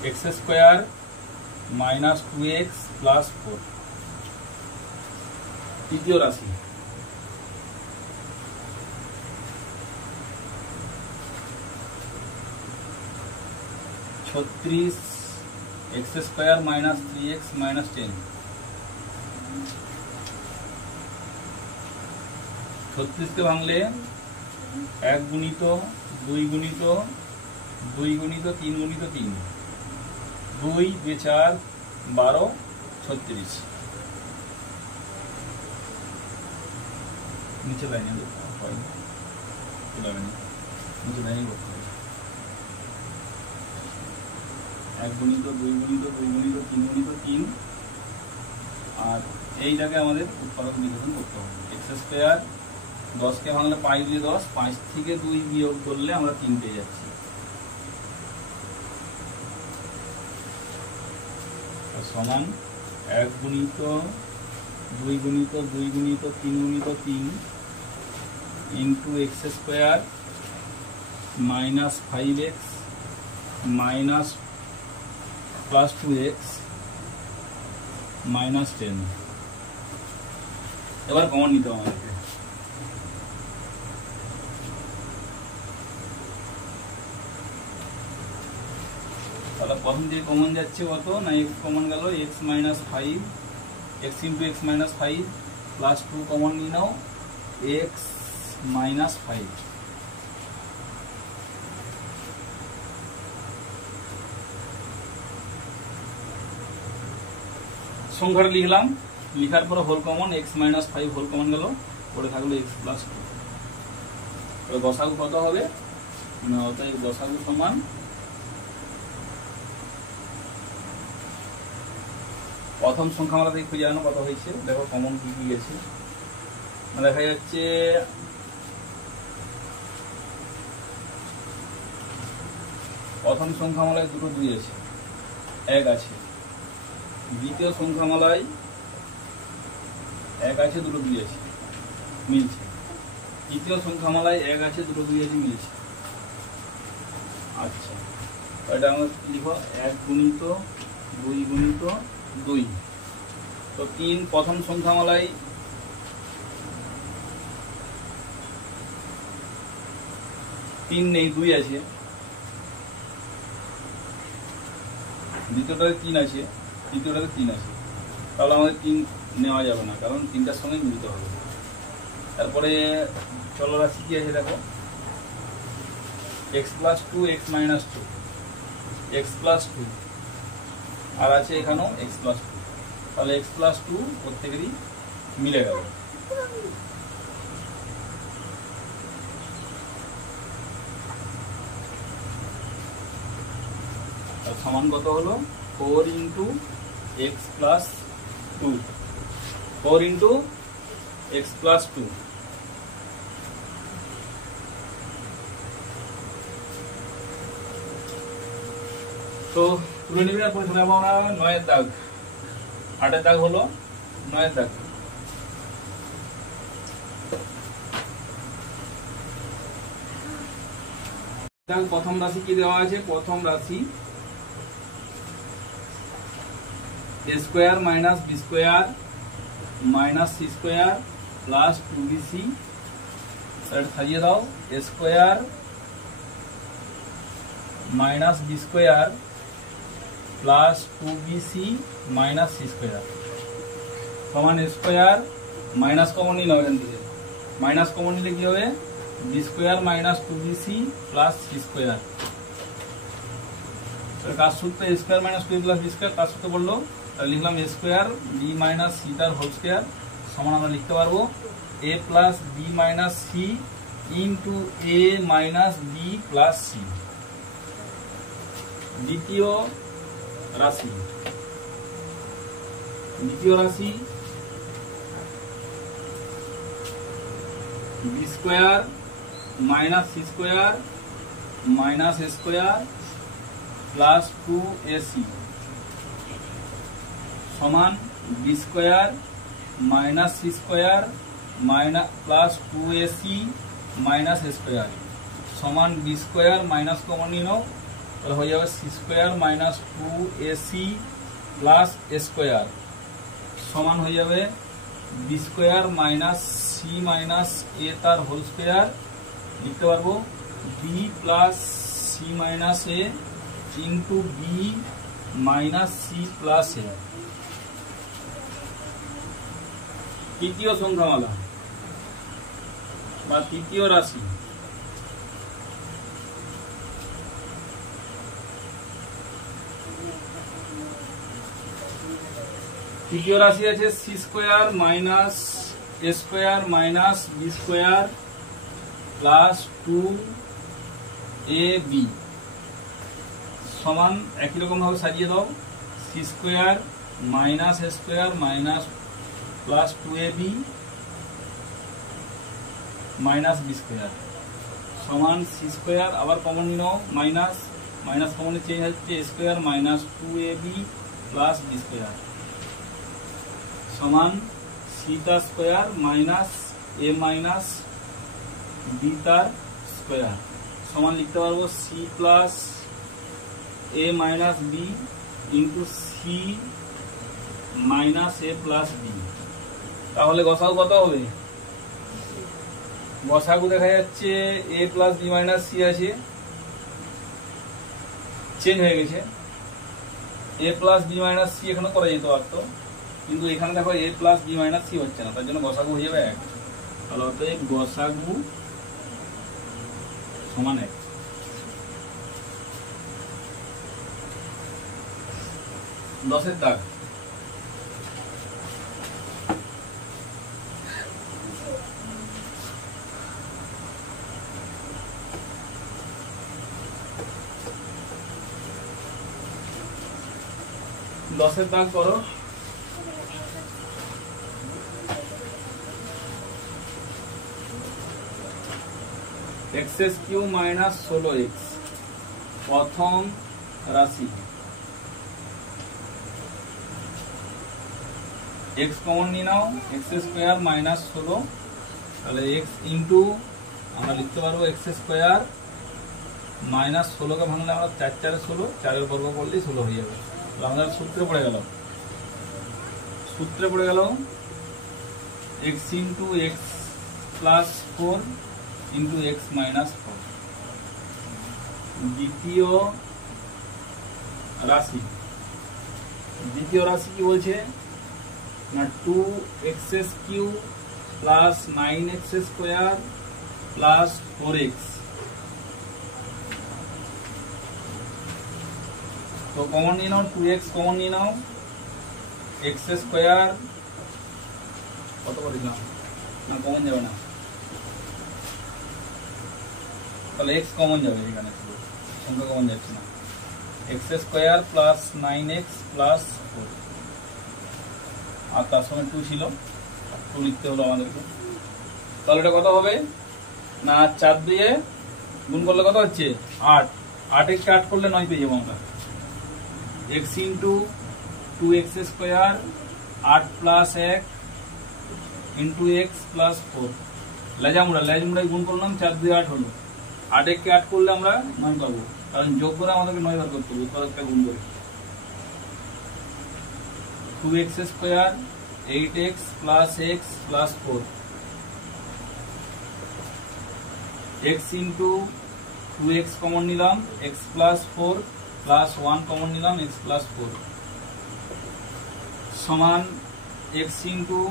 X square minus 2x plus 4, তৃতীয় রাশি। ছত্রিশ x square minus 3x minus 10, 36কে ভাঙলে 1 গুণিত 2 গুণিত 2 গুণিত 3 গুণিত 3, 2 2 4 12 36, নিচে লাইনে নিচে লাইনে করতে হবে। 1 গুণিত 2 গুণিত 2 গুণিত 3 গুণিত 3, আর এই জায়গায় আমাদের উৎপাদক নির্ধারণ করতে হবে। এক্স স্কোয়ার 10কে ভাঙলে 5 দিয়ে 10, 5 থেকে 2 বিয়োগ করলে আমরা 3 পেয়ে যাচ্ছি। সমান 1 গুণিত 2 গুণিত 2 গুণিত 3 গুণিত 3 into x square minus 5x minus plus 2x minus 10। এবার কমন নিতে হবে আমাদেরকে। তাহলে প্রথম যে কমন যাচ্ছে কত না, x কমন গেল, x minus 5, x into x minus 5 plus 2 common নিয়ে নাও, x মাইনাস 5। সংখ্যাটা লিখলাম, লিখার পরে whole common, x minus 5 whole common গেল, পরে থাকলো x প্লাস 2। গসাগু কত হবে না, অতএব গসাগু সমান প্রথম সংখ্যা আমরা থেকে খুঁজে আনো কত হয়েছে। দেখো কমন কি কি গেছে, দেখা যাচ্ছে প্রথম সংখ্যামালায় দুটো 2 আছে, 1 আছে। দ্বিতীয় সংখ্যামালায় 1 আছে, দুটো 2 আছে, মিলছে। তৃতীয় সংখ্যামালায় 1 আছে, দুটো 2 আছে, মিলছে। আচ্ছা, এটা আমরা লিখো 1 গুণিত 2 গুণিত 2। তো 3 প্রথম সংখ্যামালায় 3 নেই, 2 আছে। দ্বিতীয়টাতে 3 আছে, তৃতীয়টাতে 3 আছে। তাহলে আমাদের 3 নেওয়া যাবে না, কারণ 3টার সঙ্গে মিলতে হবে। তারপরে চলরাশি কি আছে দেখো, x plus 2 x minus 2, x plus 2, আর আছে এখানেও x প্লাস 2। তাহলে x প্লাস 2 প্রত্যেকেরই মিলে গেল। সমান কত হলো, 4 into x plus 2, 4 into x plus 2। তো তুলে নিবি, তারপরে চলে যাবো আমরা 9-এর দাগ। 8-এর দাগ হলো 9-এর দাগ। প্রথম রাশি কি দেওয়া আছে, প্রথম রাশি a square minus b square minus c square plus 2bc। সাজিয়ে দাও, a square minus b square plus 2bc minus c square সমান a স্কোয়ার মাইনাস কমন নিলে এখান থেকে, মাইনাস কমন নিলে কি হবে, b square minus 2bc plus c square. কাজ সূত্র a square minus 2 plus b square, কাজ সূত্র বললো লিখলাম a square b minus c তার হোল স্কোয়ার সমান আমরা লিখতে পারবো a plus b minus c into a minus b plus c. দ্বিতীয় রাশি, দ্বিতীয় রাশি b square minus c square minus a square plus 2ac সমান b square minus c square minus plus 2ac minus a square সমান b square minus common নিন তাহলে হয়ে যাবে c square minus 2ac plus a square সমান হয়ে যাবে b square minus c minus a তার হোল স্কোয়ার লিখতে পারবো b plus C minus a into b minus c plus a. তৃতীয় সংখ্যামালা বা তৃতীয় রাশি তৃতীয় রাশি আছে c square minus a square minus b square plus 2ab সমান একই রকম ভাবে সাজিয়ে দাও c square minus a square minus plus 2ab minus b square সমান সি স্কোয়ার আবার কমন নিয়ে নাও মাইনাস মাইনাস কমনে চেঞ্জ হচ্ছে a square minus 2ab plus b square সমান সি তার square minus a minus b তার স্কোয়ার সমান লিখতে পারবো c plus a minus b into c minus a plus b. তাহলে গসাগু কত হবে? গসাগু দেখা যাচ্ছে a plus b minus c আছে, চেঞ্জ হয়ে গেছে। A plus b minus c এখানে করা যেতে পারতো, কিন্তু এখানে দেখো a plus b minus c হচ্ছে না, তার জন্য গসাগু হয়ে যাবে 1। তাহলে অতএব গসাগু সমান 1। দশের দাগ করো। x³ মাইনাস 16x প্রথম রাশি, x কমন নিয়ে নাও, x² মাইনাস 16, তাহলে x ইন্টু আমরা লিখতে পারবো x² মাইনাস 16কে ভাঙলে আমরা 4 4 16, 4 বর্গ করলেই 16 হয়ে যাবে। আমাদের সূত্রে পড়ে গেল x into x plus 4 into x minus 4। দ্বিতীয় রাশি কি বলছে না 2x³ plus 9x² plus 4x। তো কমন নিয়ে নাও, 2x কমন নিয়ে নাও, x² কত করে দিলাম না, কমন যাবে না, তাহলে x কমন যাবে, এখানে সংখ্যা কমন যাচ্ছে না। x² প্লাস 9x প্লাস 4 আর তার সঙ্গে 2 ছিল, 2 লিখতে হলো আমাদেরকে। তাহলে এটা কত হবে না 4 দিয়ে গুণ করলে কত হচ্ছে 8, 8x 8 করলে 9 পেয়ে যাবো আমরা। x into 2x² 8 plus 1 into x plus 4 লেজমুড়া গুণ করলাম, 4 দিয়ে 8 হলো। 8x 8 করলে আমরা 9 পাবো, কারণ যোগ করে আমাদেরকে 9 বার করতে হবে, একটা গুণ করে। 2x² 8x plus x plus 4, x into 2x common নিলাম, x প্লাস 4 প্লাস 1 কমন নিলাম, x প্লাস 4 সমান x into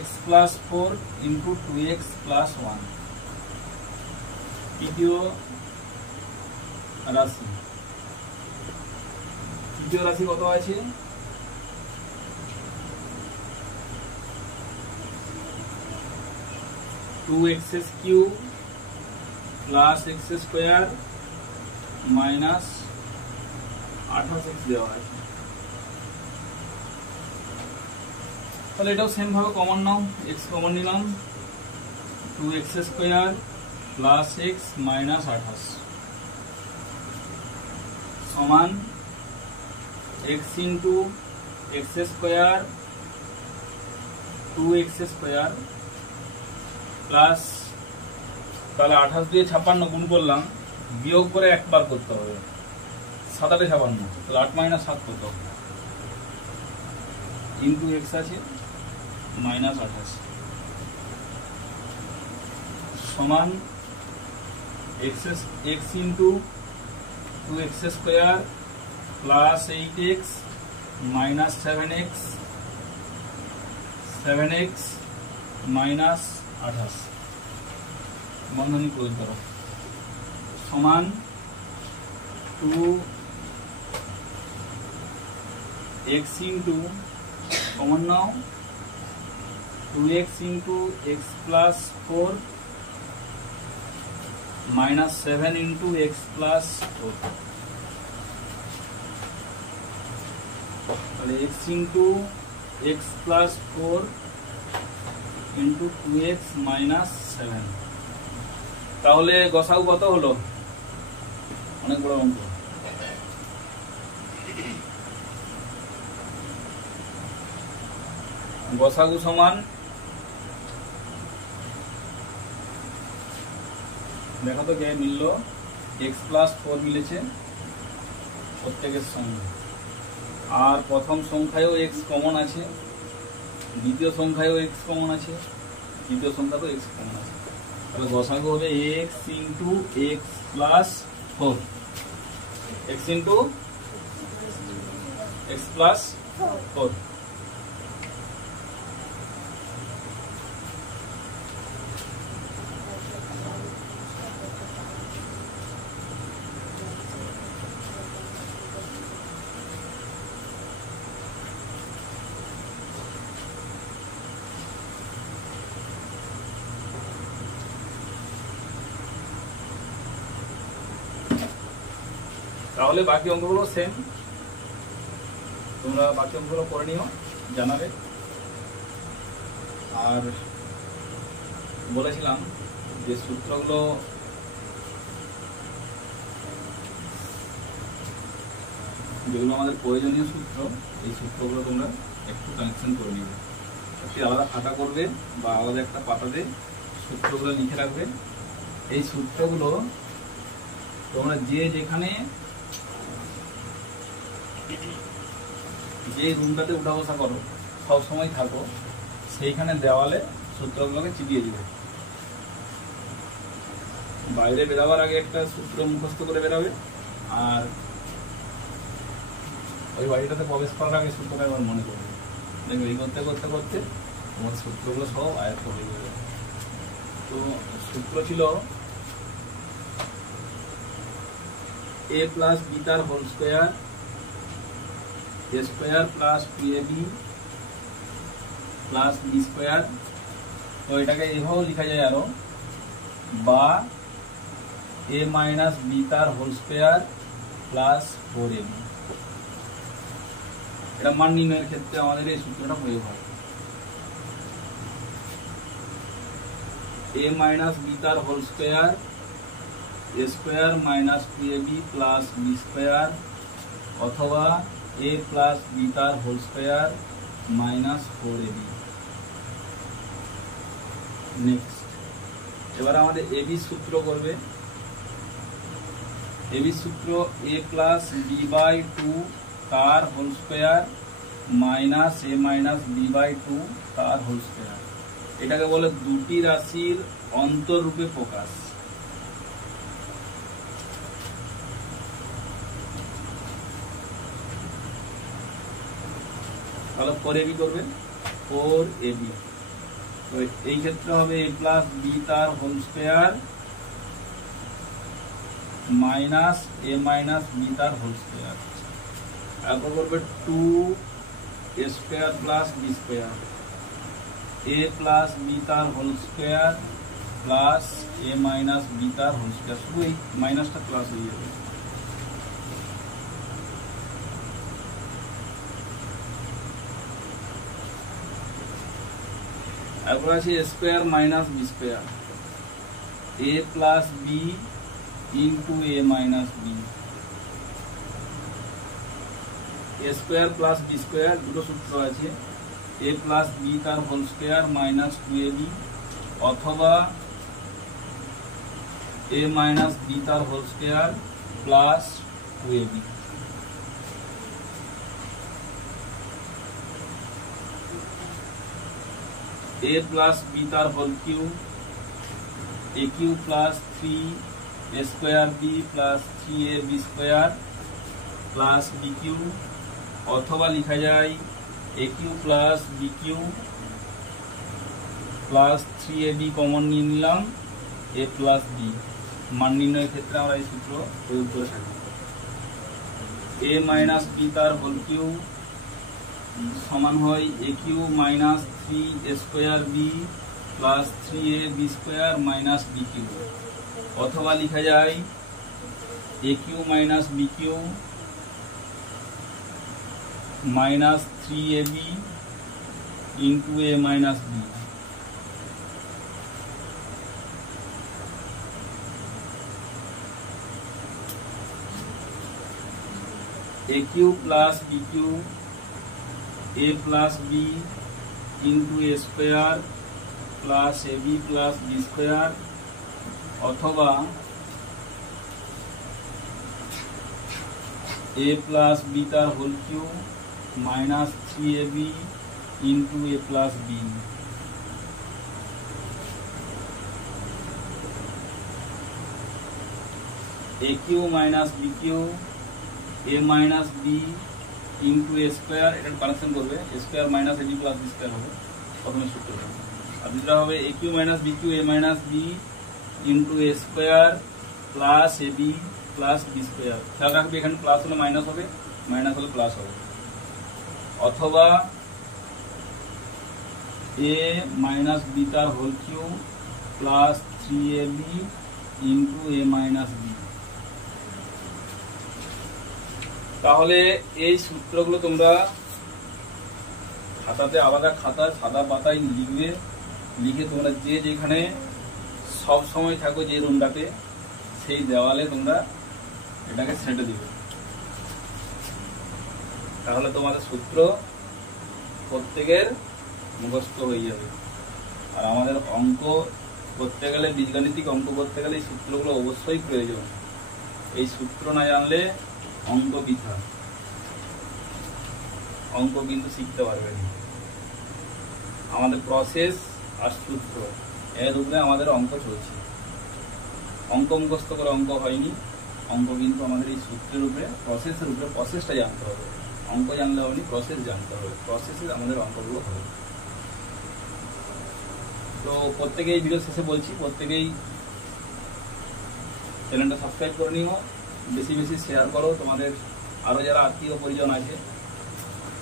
x plus 4 into 2x plus 1। তৃতীয় রাশি কত আছে? 2x³ plus x² minus 28x দেওয়া আছে। তাহলে এটাও সেম ভাবে কমন নাও, x কমন নিলাম, 2x square plus x minus 28 সমান x into x square 2x square plus, তাহলে 28 দিয়ে 56 গুণ করলাম, বিয়োগ করে একবার করতে হবে, 7 8 56, তাহলে 8 মাইনাস 7 কত, ইন্টু x আছে মাইনাস 28 সমান x into 2x square plus 8x minus 7x minus 28 বন্ধনী প্রয়োগ করো সমান 2x ইন্টু কমন নাও 2x into x plus 4 minus 7 into x plus 4, তাহলে x into x plus 4 into 2x minus 7, তাহলে গসাগু কত হলো? অনেক বড় অঙ্ক। গসাগু সমান, দেখো তো কে মিলল, x প্লাস 4 মিলেছে প্রত্যেকের সঙ্গে, আর প্রথম সংখ্যায়ও x কমন আছে, দ্বিতীয় সংখ্যায়ও x কমন আছে, তৃতীয় সংখ্যাতেও x কমন আছে, তাহলে গসাগু হবে x into x plus 4, x into x plus 4। তাহলে বাকি অঙ্কগুলো সেম, তোমরা বাকি অঙ্কগুলো করে নিও, জানাবে। আর বলেছিলাম যে সূত্রগুলো যেগুলো আমাদের প্রয়োজনীয় সূত্র, এই সূত্রগুলো তোমরা একটু কানেকশন করে নিবে, একটি আলাদা খাতা করবে বা আলাদা একটা পাতাতে সূত্রগুলো লিখে রাখবে। এই সূত্রগুলো তোমরা যেখানে যে রুমটাতে উঠা বসা করো, সব সময় থাকো, সেইখানে দেওয়ালে সূত্রগুলোকে চিপিয়ে দিবে। বাইরে বেরাবার আগে একটা সূত্র মুখস্থ করে বেরাবে, আর ওই বাড়িটাতে প্রবেশ করার আগে সূত্রটা এবার মনে করবে। দেখবে এই করতে করতে করতে তোমার সূত্রগুলো সব আয়ত্ত হয়ে যাবে। তো সূত্র ছিল a প্লাস বি তার whole square a square plus 2ab plus b square. তো এটাকে এভাবেও লেখা যায় আরো, বা a মাইনাস বি তার হোল স্কোয়ার প্লাস 4ab। এটা মান নির্ণয়ের ক্ষেত্রে আমাদের এই সূত্রটা প্রয়োগ হয়। a মাইনাস বি তার whole square a square minus 2ab plus b square, অথবা a প্লাস বি তার whole square minus 4ab। Next এবার আমাদের ab সূত্র করবে। ab সূত্র a প্লাস বি বাই 2 তার whole square minus a minus B by 2 তার হোল স্কোয়ার। এটাকে বলে দুটি রাশির অন্তররূপে প্রকাশ। তাহলে 4ab করবে, 4ab। তো এই ক্ষেত্রে হবে a প্লাস বি তার whole square minus a minus b তার হোল স্কোয়ার। তারপর করবে 2a square plus b square, a plus b তার whole square plus a minus b তার হোল স্কোয়ার। শুধু এই মাইনাসটা প্লাস হয়ে যাবে। তারপর আছে a square minus b square. a plus b into a minus b, a square plus b square, দুটো সূত্র আছে, এ প্লাস বি তার হোল স্কোয়ার মাইনাস 2ab, অথবা এ মাইনাস বি তার whole square plus 2ab। a plus b তার whole cube, a cube plus 3 a square b plus 3ab square plus b cube, অথবা লেখা যায় a cube plus b cube plus 3ab common নিয়ে নিলাম, a plus B. মান নির্ণয়ের ক্ষেত্রে আমরা এই সূত্র প্রয়োগ করে থাকি। a মাইনাস বি তার হোল কিউব সমান হয় a cube minus 3 a square b plus 3ab square minus b cube, অথবা লেখা যায় a cube minus b cube minus 3ab into a minus b. a cube plus b cube a plus b into a square plus ab plus b square, অথবা a plus b তার whole cube minus 3ab into a plus b. a cube minus b cube a minus b into a square, এটার connection করবে a square minus ab plus b square হবে প্রথমে সূত্রটা, আর দুটা হবে a cube minus b cube a minus b into a square plus ab plus b square. খেয়াল রাখবে এখানে প্লাস হলে মাইনাস হবে, মাইনাস হলে প্লাস হবে, অথবা a মাইনাস বি তার whole cube plus 3ab into a minus b. তাহলে এই সূত্রগুলো তোমরা খাতাতে আলাদা খাতা সাদা পাতায় লিখবে, লিখে তোমরা যে যেখানে সব সময় থাকো যে রুমটাতে সেই দেওয়ালে তোমরা এটাকে ছেঁটে দিবে, তাহলে তোমাদের সূত্র প্রত্যেকের মুখস্থ হয়ে যাবে। আর আমাদের অঙ্ক করতে গেলে, বীজগাণিতিক অঙ্ক করতে গেলে এই সূত্রগুলো অবশ্যই প্রয়োজন। এই সূত্র না জানলে অঙ্ক বৃথা, অঙ্ক কিন্তু শিখতে পারবে না। আমাদের প্রসেস আর সূত্র এর উপরে আমাদের অঙ্ক চলছে। অঙ্ক মুখস্থ করে অঙ্ক হয়নি, অঙ্ক কিন্তু আমাদের এই সূত্রের উপরে, প্রসেসের উপরে, প্রসেসটা জানতে হবে। অঙ্ক জানলে হয়নি, প্রসেস জানতে হবে, প্রসেসে আমাদের অঙ্কগুলো হবে। তো প্রত্যেকেই ভিডিও শেষে বলছি, প্রত্যেকেই চ্যানেলটা সাবস্ক্রাইব করে নিও, বেশি বেশি শেয়ার করো, তোমাদের আরও যারা আত্মীয় পরিজন আছে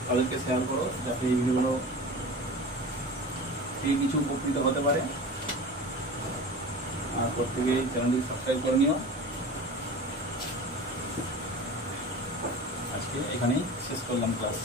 তাদেরকে শেয়ার করো, যাতে এই ভিডিওগুলো কিছু উপকৃত হতে পারে। আর প্রত্যেকেই চ্যানেলটি সাবস্ক্রাইব করে নিও। আজকে এখানেই শেষ করলাম ক্লাস।